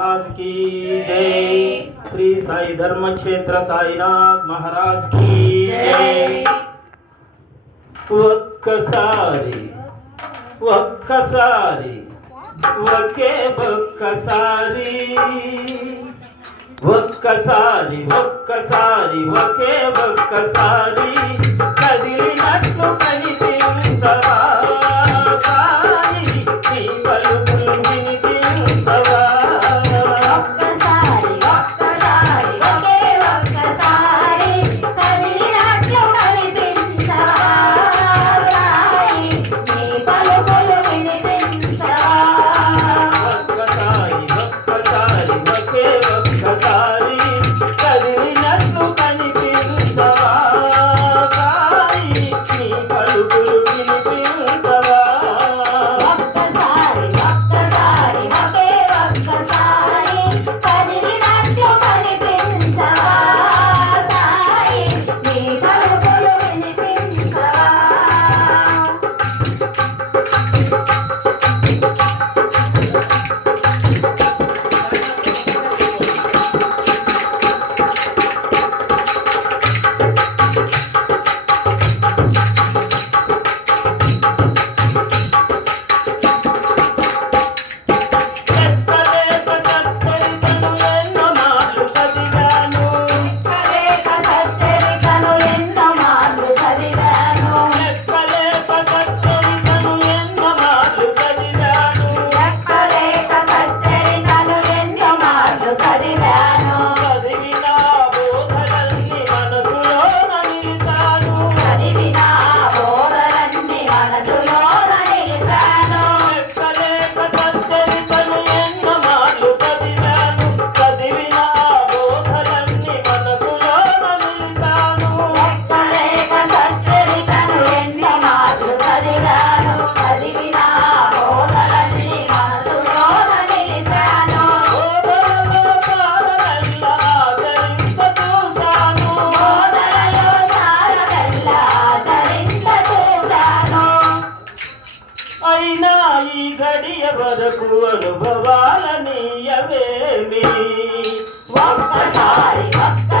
महाराज की जय। श्री साई धर्म क्षेत्र साईनाथ महाराज की जय। वक्क सारी वक्क सारी वके वक्क सारी। वक्क सारी वक्क सारी वके वक्क सारी। కొరకు అనుభవాలనీయవేమి? ఒక్కసారి ఒక్క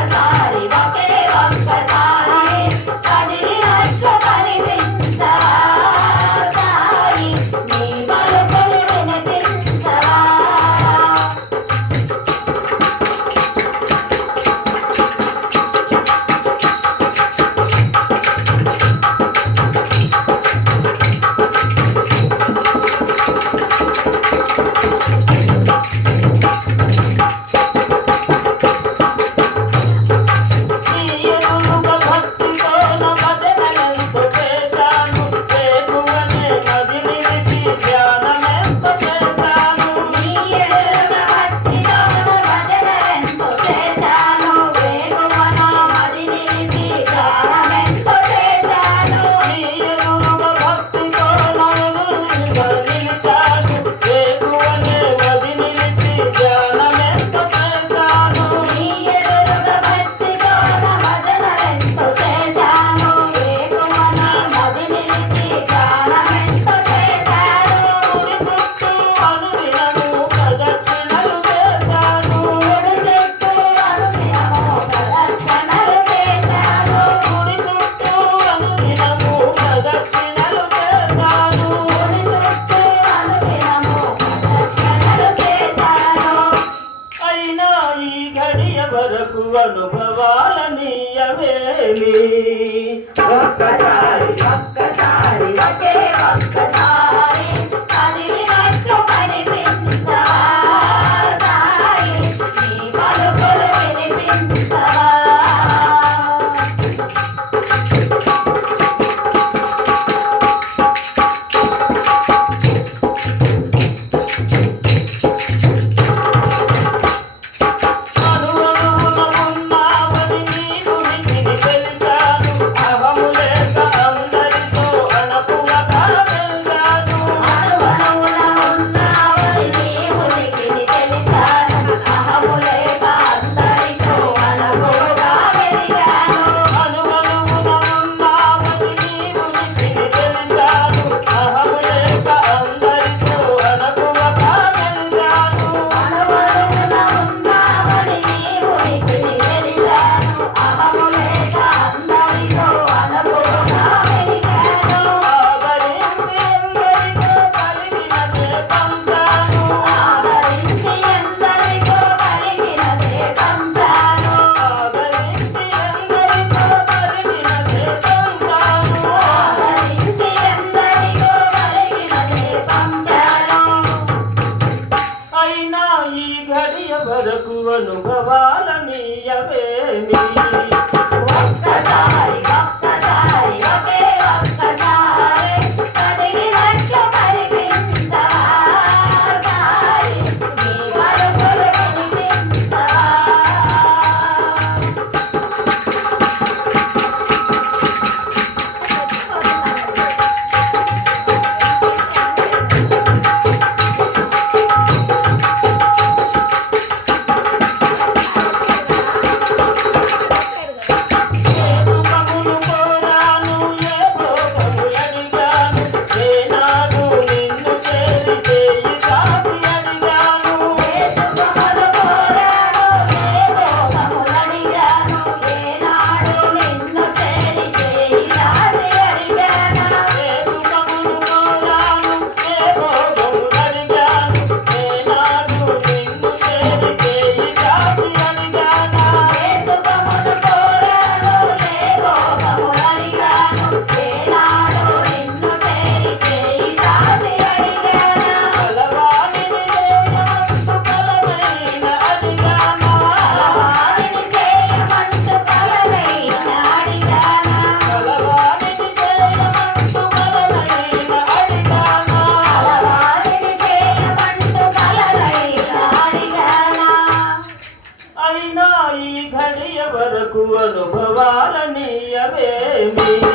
కావాలనియవేమి ఒక్కసారి ఒక్కసారి ఒకే ఒక్కసారి. প্রেমী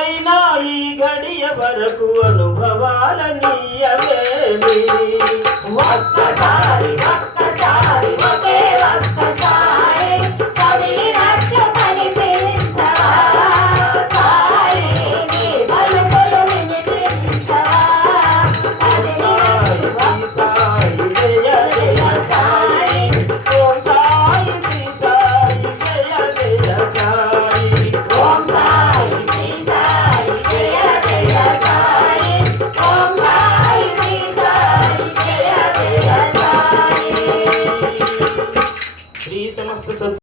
అయినా ఈ గడియ వరకు అనుభవాలనీయవేమి ఒక్కసారి ఒక్కసారి ఒకే ఒక్కసారి